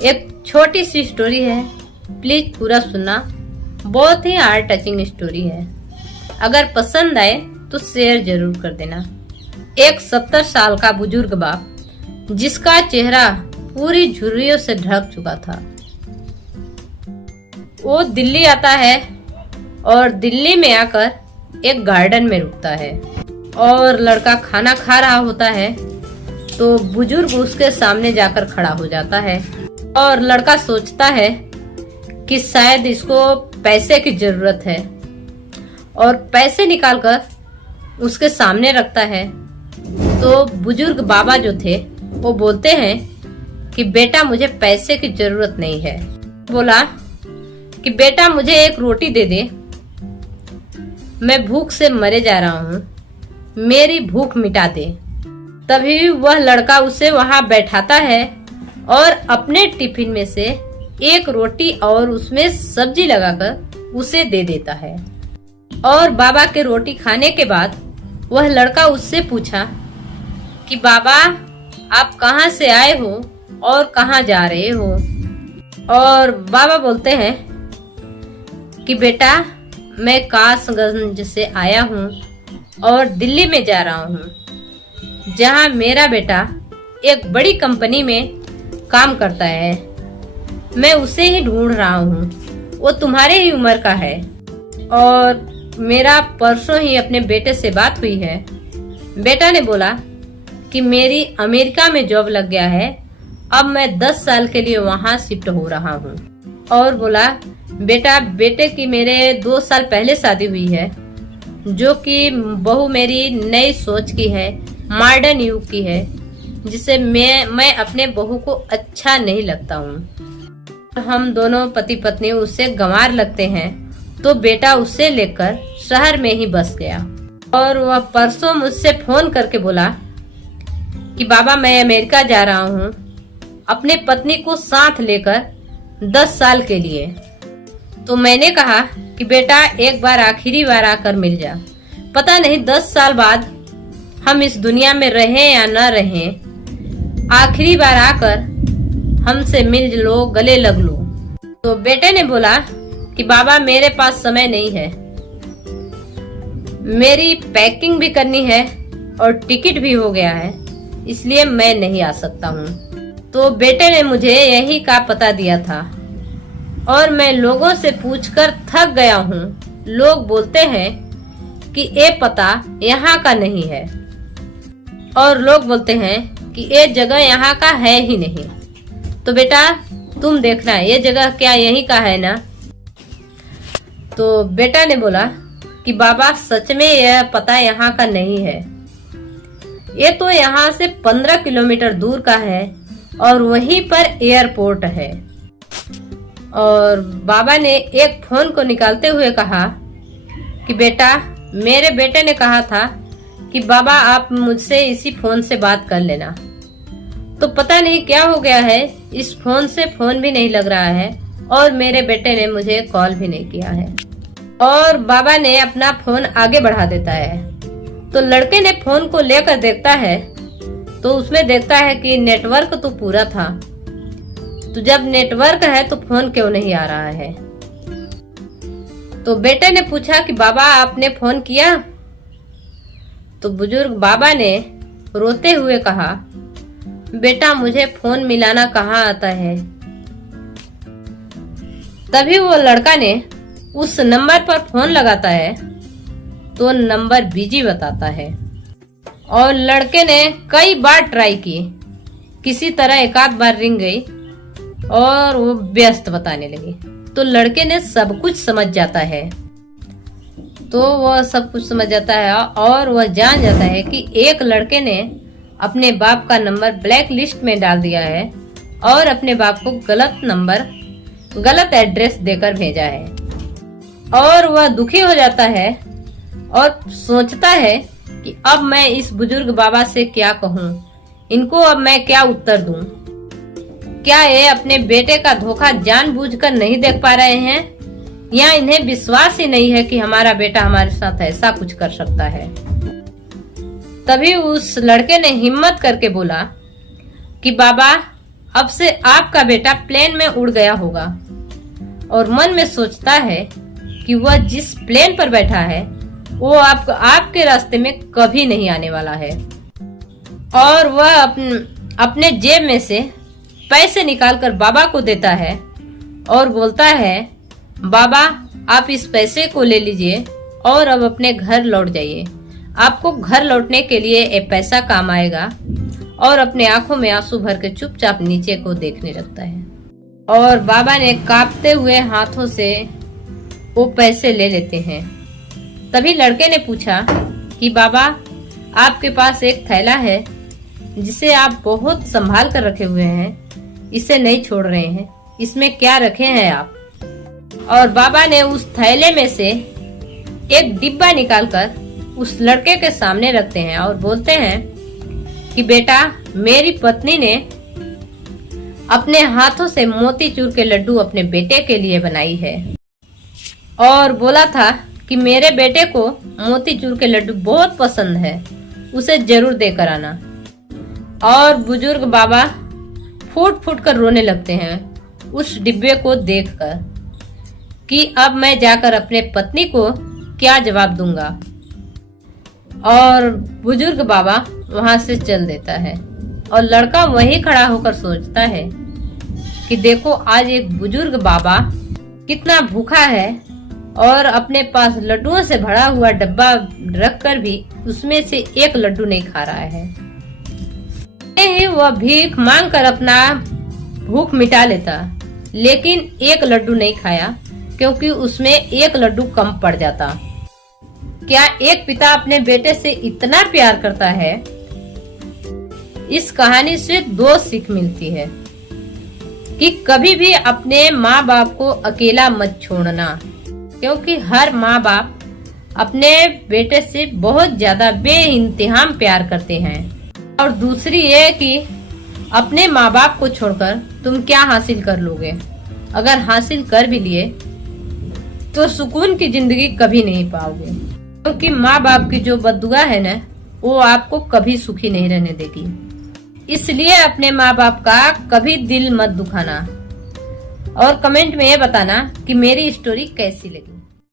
एक छोटी सी स्टोरी है, प्लीज पूरा सुनना। बहुत ही हार्ट टचिंग स्टोरी है। अगर पसंद आए तो शेयर जरूर कर देना। एक 70 साल का बुजुर्ग बाप जिसका चेहरा पूरी झुर्रियों से ढक चुका था, वो दिल्ली आता है और दिल्ली में आकर एक गार्डन में रुकता है और लड़का खाना खा रहा होता है तो बुजुर्ग उसके सामने जाकर खड़ा हो जाता है और लड़का सोचता है कि शायद इसको पैसे की जरूरत है और पैसे निकालकर उसके सामने रखता है। तो बुजुर्ग बाबा जो थे वो बोलते हैं कि बेटा मुझे पैसे की जरूरत नहीं है। बोला कि बेटा मुझे एक रोटी दे दे, मैं भूख से मरे जा रहा हूँ, मेरी भूख मिटा दे। तभी वह लड़का उसे वहां बैठाता है और अपने टिफिन में से एक रोटी और उसमें सब्जी लगाकर उसे दे देता है। और बाबा के रोटी खाने के बाद वह लड़का उससे पूछा कि बाबा आप कहाँ से आए हो और कहाँ जा रहे हो। और बाबा बोलते हैं कि बेटा मैं कासगंज से आया हूँ और दिल्ली में जा रहा हूँ, जहाँ मेरा बेटा एक बड़ी कंपनी में काम करता है। मैं उसे ही ढूंढ रहा हूँ, वो तुम्हारे ही उम्र का है और मेरा परसों ही अपने बेटे से बात हुई है। बेटा ने बोला कि मेरी अमेरिका में जॉब लग गया है, अब मैं 10 साल के लिए वहाँ शिफ्ट हो रहा हूँ। और बोला बेटा बेटे की मेरे 2 साल पहले शादी हुई है, जो कि बहू मेरी नई सोच की है, मॉडर्न युग की है, जिसे मैं अपने बहू को अच्छा नहीं लगता हूँ। हम दोनों पति पत्नी उससे गंवार लगते हैं, तो बेटा उसे लेकर शहर में ही बस गया। और वह परसों मुझसे फोन करके बोला कि बाबा मैं अमेरिका जा रहा हूँ अपने पत्नी को साथ लेकर 10 साल के लिए। तो मैंने कहा कि बेटा एक बार आखिरी बार आकर मिल जा, पता नहीं 10 साल बाद हम इस दुनिया में रहें या न रहें, आखिरी बार आकर हमसे मिल लो, गले लग लो। तो बेटे ने बोला कि बाबा मेरे पास समय नहीं है, मेरी पैकिंग भी करनी है और टिकट भी हो गया है, इसलिए मैं नहीं आ सकता हूँ। तो बेटे ने मुझे यही का पता दिया था और मैं लोगों से पूछकर थक गया हूँ। लोग बोलते हैं कि ये पता यहाँ का नहीं है और लोग बोलते हैं कि ये जगह यहाँ का है ही नहीं। तो बेटा तुम देखना ये जगह क्या यहीं का है ना। तो बेटा ने बोला कि बाबा सच में यह पता यहाँ का नहीं है, ये तो यहाँ से 15 किलोमीटर दूर का है और वहीं पर एयरपोर्ट है। और बाबा ने एक फोन को निकालते हुए कहा कि बेटा मेरे बेटे ने कहा था कि बाबा आप मुझसे इसी फोन से बात कर लेना। तो पता नहीं क्या हो गया है, इस फोन से फोन भी नहीं लग रहा है और मेरे बेटे ने मुझे कॉल भी नहीं किया है। और बाबा ने अपना फोन आगे बढ़ा देता है। तो लड़के ने फोन को लेकर देखता है तो उसमें देखता है कि नेटवर्क तो पूरा था। तो जब नेटवर्क है तो फोन क्यों नहीं आ रहा है। तो बेटे ने पूछा कि बाबा आपने फोन किया। तो बुजुर्ग बाबा ने रोते हुए कहा बेटा मुझे फोन मिलाना कहाँ आता है। तभी वो लड़का ने उस नंबर पर फोन लगाता है तो नंबर बिजी बताता है और लड़के ने कई बार ट्राई की, किसी तरह एक आध बार रिंग गई और वो व्यस्त बताने लगी। तो लड़के ने सब कुछ समझ जाता है, तो वह सब कुछ समझ जाता है और वह जान जाता है कि एक लड़के ने अपने बाप का नंबर ब्लैक लिस्ट में डाल दिया है और अपने बाप को गलत नंबर गलत एड्रेस देकर भेजा है। और वह दुखी हो जाता है और सोचता है कि अब मैं इस बुजुर्ग बाबा से क्या कहूँ, इनको अब मैं क्या उत्तर दूँ। क्या ये अपने बेटे का धोखा जानबूझकर नहीं देख पा रहे हैं या इन्हें विश्वास ही नहीं है कि हमारा बेटा हमारे साथ ऐसा कुछ कर सकता है। तभी उस लड़के ने हिम्मत करके बोला कि बाबा अब से आपका बेटा प्लेन में उड़ गया होगा और मन में सोचता है कि वह जिस प्लेन पर बैठा है वो आपके रास्ते में कभी नहीं आने वाला है। और वह अपने जेब में से पैसे निकालकर बाबा को देता है और बोलता है, बाबा आप इस पैसे को ले लीजिए और अब अपने घर लौट जाइए। आपको घर लौटने के लिए ये पैसा काम आएगा। और अपने आंखों में आंसू भर के चुपचाप नीचे को देखने लगता है। और बाबा ने कांपते हुए हाथों से वो पैसे ले लेते हैं। तभी लड़के ने पूछा कि बाबा आपके पास एक थैला है जिसे आप बहुत संभाल कर रखे हुए हैं, इसे नहीं छोड़ रहे हैं, इसमें क्या रखे हैं आप? और बाबा ने उस थैले में से एक डिब्बा निकालकर उस लड़के के सामने रखते हैं और बोलते हैं कि बेटा मेरी पत्नी ने अपने हाथों से मोतीचूर के लड्डू अपने बेटे के लिए बनाई है और बोला था कि मेरे बेटे को मोतीचूर के लड्डू बहुत पसंद है, उसे जरूर देकर आना। और बुजुर्ग बाबा फूट फूट कर रोने लगते हैं उस डिब्बे को देखकर कि अब मैं जाकर अपने पत्नी को क्या जवाब दूंगा। और बुजुर्ग बाबा वहां से चल देता है और लड़का वहीं खड़ा होकर सोचता है कि देखो आज एक बुजुर्ग बाबा कितना भूखा है और अपने पास लड्डुओं से भरा हुआ डब्बा रखकर भी उसमें से एक लड्डू नहीं खा रहा है। ही वह भीख मांग कर अपना भूख मिटा लेता, लेकिन एक लड्डू नहीं खाया क्योंकि उसमें एक लड्डू कम पड़ जाता। क्या एक पिता अपने बेटे से इतना प्यार करता है? इस कहानी से दो सीख मिलती है कि कभी भी अपने माँ बाप को अकेला मत छोड़ना, क्योंकि हर माँ बाप अपने बेटे से बहुत ज्यादा बेइंतहाम प्यार करते हैं। और दूसरी ये कि अपने माँ बाप को छोड़कर तुम क्या हासिल कर लोगे? अगर हासिल कर भी लिए तो सुकून की जिंदगी कभी नहीं पाओगे, क्योंकि माँ बाप की जो बद्दुआ है ना वो आपको कभी सुखी नहीं रहने देगी। इसलिए अपने माँ बाप का कभी दिल मत दुखाना। और कमेंट में ये बताना कि मेरी स्टोरी कैसी लगी।